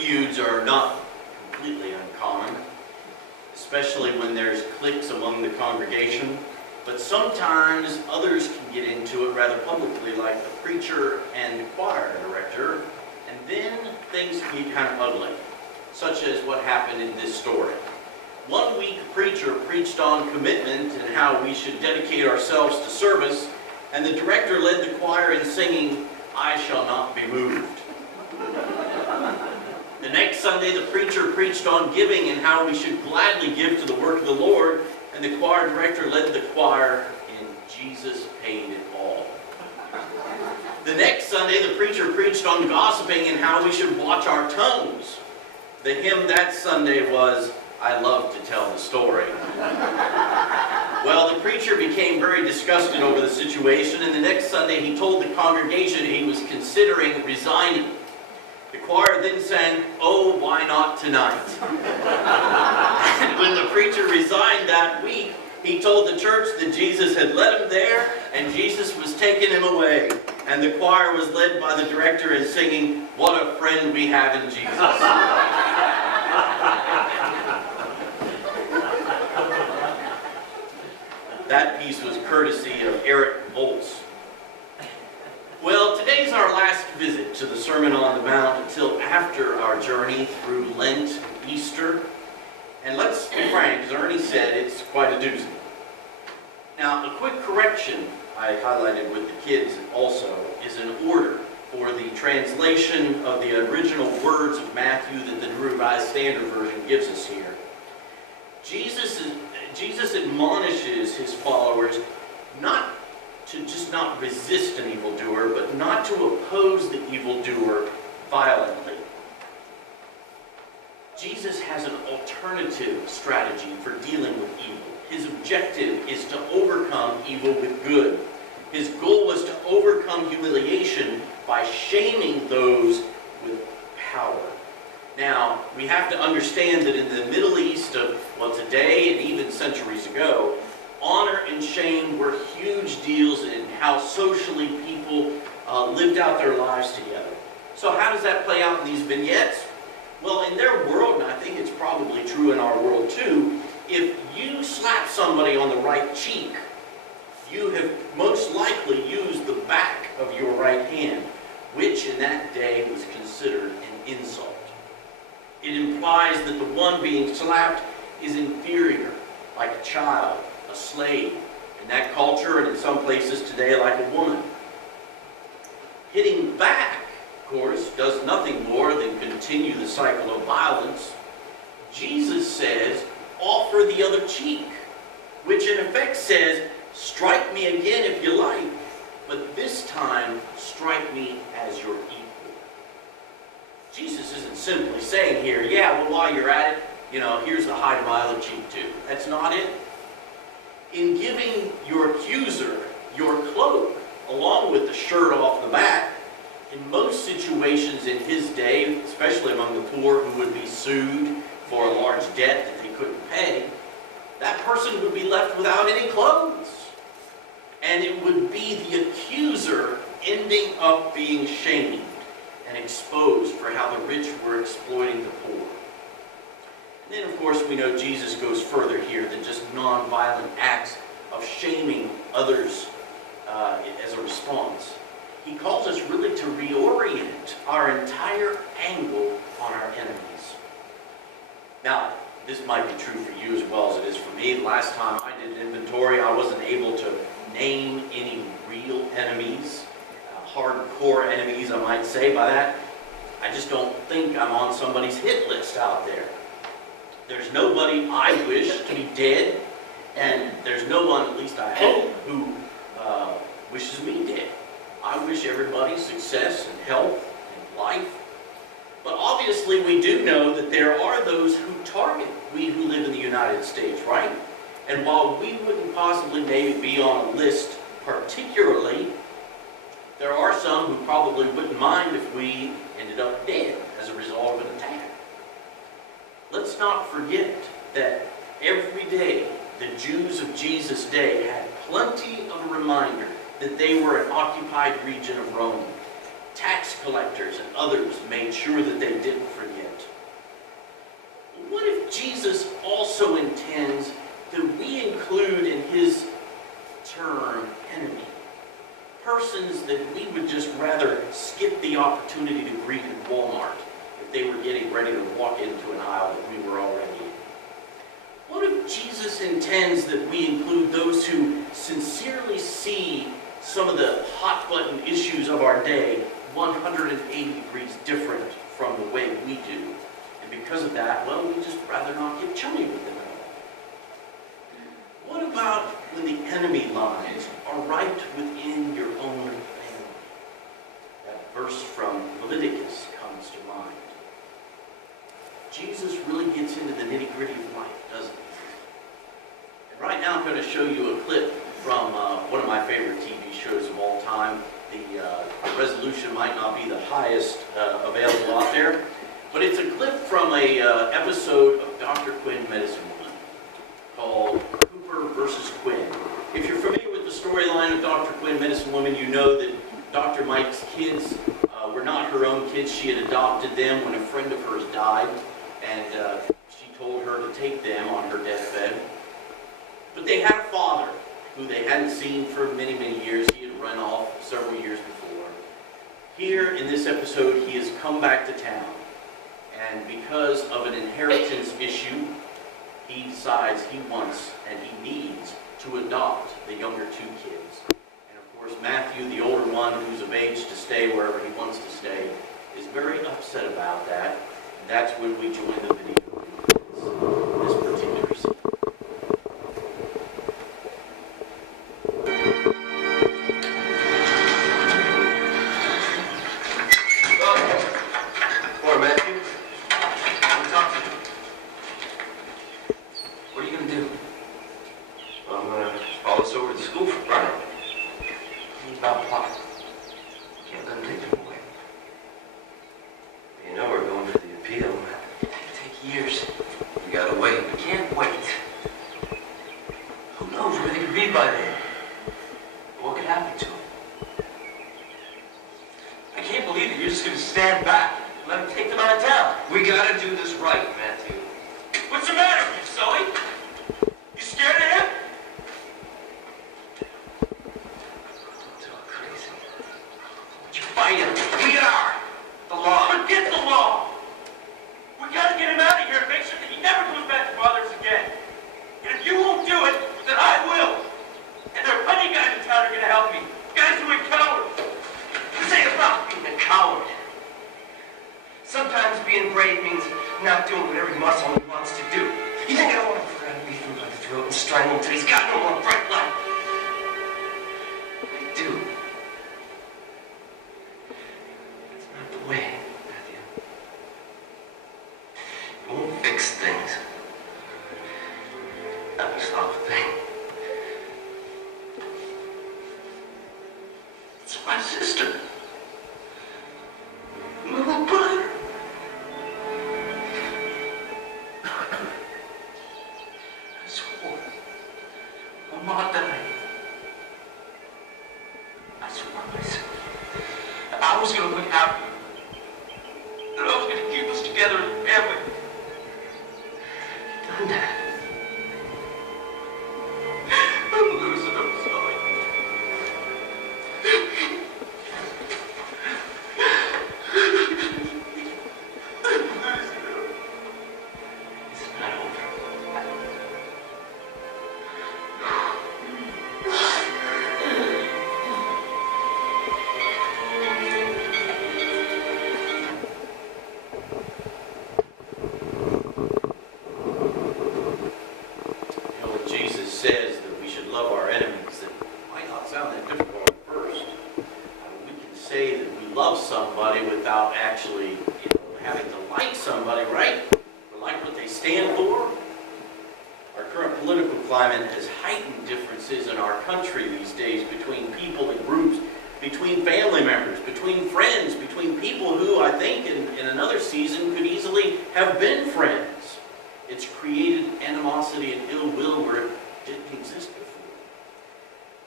feuds are not completely uncommon, especially when there's cliques among the congregation, but sometimes others can get into it rather publicly, like the preacher and the choir director, and then things can get kind of ugly, such as what happened in this story. One week, a preacher preached on commitment and how we should dedicate ourselves to service, and the director led the choir in singing, "I Shall Not Be Moved." The next Sunday, the preacher preached on giving and how we should gladly give to the work of the Lord, and the choir director led the choir in "Jesus Paid It All." The next Sunday, the preacher preached on gossiping and how we should watch our tongues. The hymn that Sunday was, "I Love to Tell the Story." Well, the preacher became very disgusted over the situation, and the next Sunday he told the congregation he was considering resigning. The choir then sang, "Oh, Why Not Tonight?" And when the preacher resigned that week, he told the church that Jesus had led him there, and Jesus was taking him away. And the choir was led by the director in singing, "What a friend we have in Jesus." That piece was courtesy of Eric Volz. Well, today's our last visit to the Sermon on the Mount until after our journey through Lent and Easter. And let's be frank, as Ernie said, it's quite a doozy. Now, a quick correction I highlighted with the kids also is an order for the translation of the original words of Matthew that the New Revised Standard Version gives us here. Jesus admonishes his followers not to just not resist an evildoer, but not to oppose the evildoer violently. Jesus has an alternative strategy for dealing with evil. His objective is to overcome evil with good. His goal was to overcome humiliation by shaming those with power. Now, we have to understand that in the Middle East of, well, today and even centuries ago, honor and shame were huge deals in how socially people lived out their lives together. So how does that play out in these vignettes? Well, in their world, and I think it's probably true in our world too, if you slap somebody on the right cheek, you have most likely used the back of your right hand, which in that day was considered an insult. It implies that the one being slapped is inferior, like a child, a slave, in that culture and in some places today like a woman. Hitting back, of course, does nothing more than continue the cycle of violence. Jesus says, offer the other cheek, which in effect says, strike me again if you like, but this time strike me as your equal. Jesus isn't simply saying here, yeah, well, while you're at it, here's the hide my other cheek too. That's not it. In giving your accuser your cloak, along with the shirt off the back, in most situations in his day, especially among the poor who would be sued for a large debt that they couldn't pay, that person would be left without any clothes. And it would be the accuser ending up being shamed and exposed for how the rich were exploiting the poor. And then, of course, we know Jesus goes further here than just non-violent acts of shaming others as a response. He calls us really to reorient our entire angle on our enemies. Now, this might be true for you as well as it is for me. The last time I did an inventory, I wasn't able to name any real enemies, hardcore enemies, I might say. By that, I just don't think I'm on somebody's hit list out there. There's nobody I wish to be dead, and there's no one, at least I hope, who wishes me dead. I wish everybody success and health and life. But obviously we do know that there are those who target we who live in the United States, right? And while we wouldn't possibly maybe be on a list particularly, there are some who probably wouldn't mind if we ended up dead as a result of an attack. Let's not forget that every day the Jews of Jesus' day had plenty of a reminder that they were an occupied region of Rome. tax collectors and others made sure that they didn't forget. What if Jesus also intends that we include in his term enemy persons that we would just rather skip the opportunity to greet in Walmart if they were getting ready to walk into an aisle that we were already in? What if Jesus intends that we include those who sincerely see some of the hot-button issues of our day 180 degrees different from the way we do? And because of that, well, we just rather not get chummy with them at all. What about when the enemy lines are right within your own family? That verse from Leviticus comes to mind. Jesus really gets into the nitty-gritty of life, doesn't he? And right now I'm going to show you a clip from one of my favorite TV shows of all time. The resolution might not be the highest available out there, but it's a clip from a episode of Dr. Quinn, Medicine Woman, called Cooper versus Quinn. If you're familiar with the storyline of Dr. Quinn, Medicine Woman, you know that Dr. Mike's kids were not her own kids. She had adopted them when a friend of hers died, and she told her to take them on her deathbed. But they had a father who they hadn't seen for many, many years. He had run off several years before. Here in this episode, he has come back to town. And because of an inheritance issue, he decides he wants and he needs to adopt the younger two kids. And of course, Matthew, the older one, who's of age to stay wherever he wants to stay, is very upset about that. And that's when we join the video in this particular scene.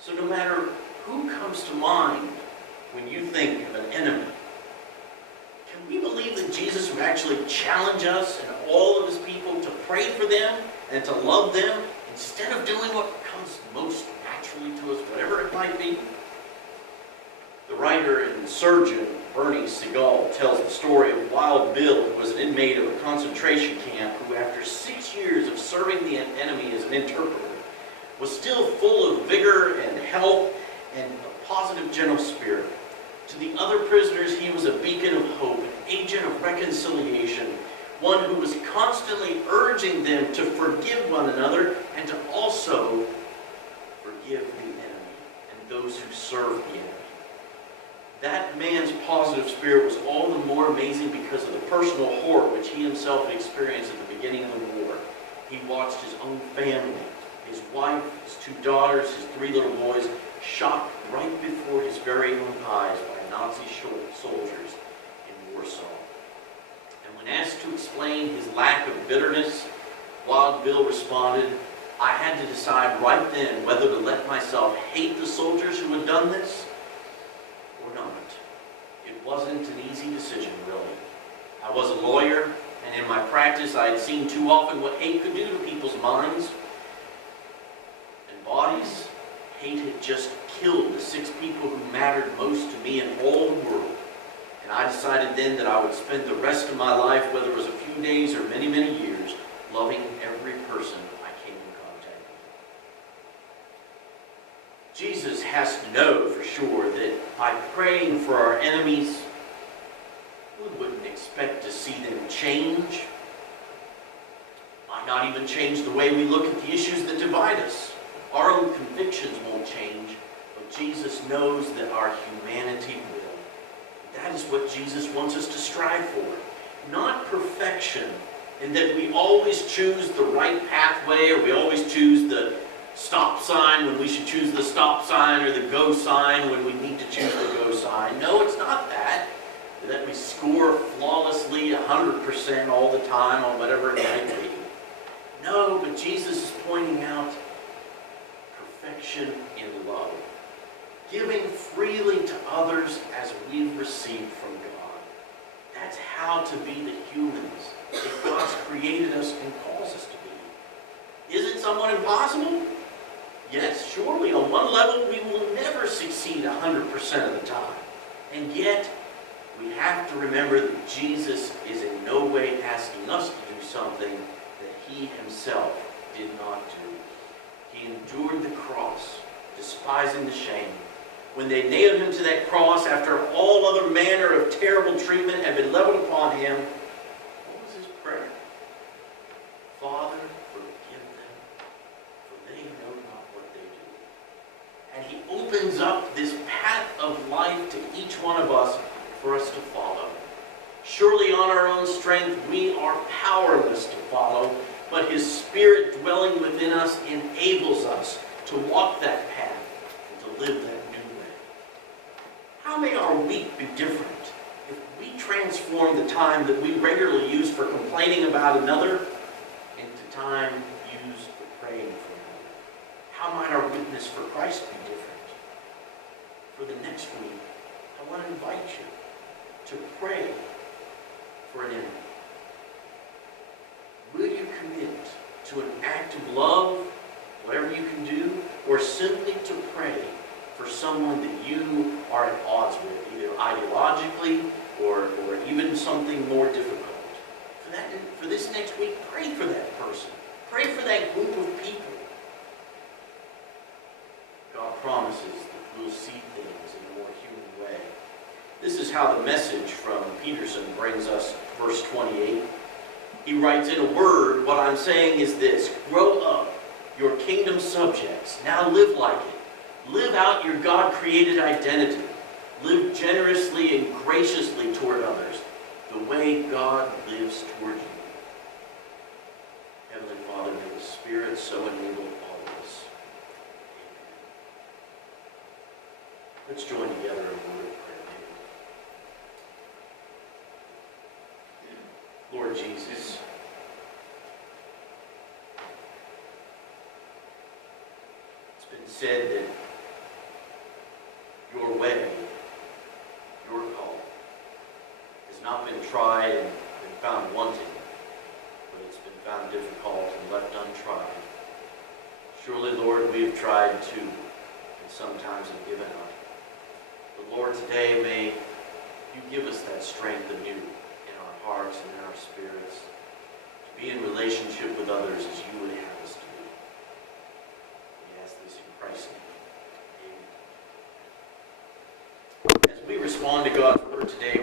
So no matter who comes to mind when you think of an enemy, actually challenge us and all of his people to pray for them and to love them instead of doing what comes most naturally to us, whatever it might be. The writer and surgeon Bernie Siegel tells the story of Wild Bill, who was an inmate of a concentration camp who, after 6 years of serving the enemy as an interpreter, was still full of vigor and health and a positive, gentle spirit. To the other prisoners, he was a beacon of hope, an agent of reconciliation, one who was constantly urging them to forgive one another and to also forgive the enemy and those who serve the enemy. That man's positive spirit was all the more amazing because of the personal horror which he himself had experienced at the beginning of the war. He watched his own family, his wife, his 2 daughters, his 3 little boys, shot right before his very own eyes by Nazi soldiers in Warsaw. And when asked to explain his lack of bitterness, Wild Bill responded, "I had to decide right then whether to let myself hate the soldiers who had done this or not. It wasn't an easy decision, really. I was a lawyer, and in my practice I had seen too often what hate could do to people's minds and bodies. Hate had just killed the 6 people who mattered most to me in all the world. And I decided then that I would spend the rest of my life, whether it was a few days or many, many years, loving every person I came in contact with." Jesus has to know for sure that by praying for our enemies, we wouldn't expect to see them change. Might not even change the way we look at the issues that divide us. Our own convictions won't change, but Jesus knows that our humanity will. That is what Jesus wants us to strive for. Not perfection, in that we always choose the right pathway, or we always choose the stop sign when we should choose the stop sign, or the go sign when we need to choose the go sign. No, it's not that. That we score flawlessly 100% all the time on whatever it might be. No, but Jesus is pointing out perfection in love. Giving freely to others as we've received from God. That's how to be the humans that God's created us and calls us to be. Is it somewhat impossible? Yes, surely. On one level, we will never succeed 100% of the time. And yet, we have to remember that Jesus is in no way asking us to do something that he himself did not do. He endured the cross, despising the shame. When they nailed him to that cross, after all other manner of terrible treatment had been leveled upon him, what was his prayer? "Father, forgive them, for they know not what they do." And he opens up this path of life to each one of us for us to follow. Surely on our own strength we are powerless to follow, but his Spirit dwelling within us enables us to walk that path and to live that new way. How may our week be different if we transform the time that we regularly use for complaining about another into time used for praying for another? How might our witness for Christ be different? For the next week, I want to invite you to pray for an enemy. Will you commit to an act of love, whatever you can do, or simply to pray for someone that you are at odds with, either ideologically or even something more difficult? For this next week, pray for that person. Pray for that group of people. God promises that we'll see things in a more human way. This is how the Message from Peterson brings us verse 28. He writes, "In a word, what I'm saying is this: grow up, your kingdom subjects. Now live like it. Live out your God-created identity. Live generously and graciously toward others, the way God lives toward you." Heavenly Father, may the Spirit so enable all of us. Amen. Let's join together in a word of prayer. Lord Jesus, it's been said that your way, your call, has not been tried and been Surely, Lord, we have tried to, and sometimes have given up. But Lord, today may you give us that strength anew in our hearts and in our spirits to be in relationship with others as you would have us to be. We ask this in Christ's name. Amen. As we respond to God's word today,